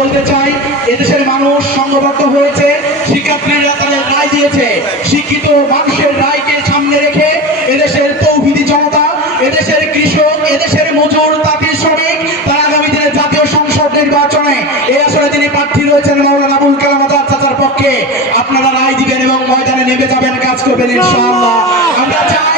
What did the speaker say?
বলতে চাই, এদেশের মানুষ সংঘবদ্ধ হয়েছে, শিক্ষার্থীরা তাদের রায় দিয়েছে, শিক্ষিত মানুষের রায়কে সামনে রেখে এদেশের তৌহিদি জনতা, এদেশের কৃষক, এদেশের মজুর, তাঁতির শ্রমিক, তারা আগামী দিনে জাতীয় সংসদ নির্বাচনে এই আসলে তিনি প্রার্থী রয়েছেন মৌলান আবুল কালাম আজাদ চাচার পক্ষে। আপনারা রায় দিবেন এবং ময়দানে নেমে যাবেন, কাজ করবেন ইনশাআল্লাহ। আমরা চাই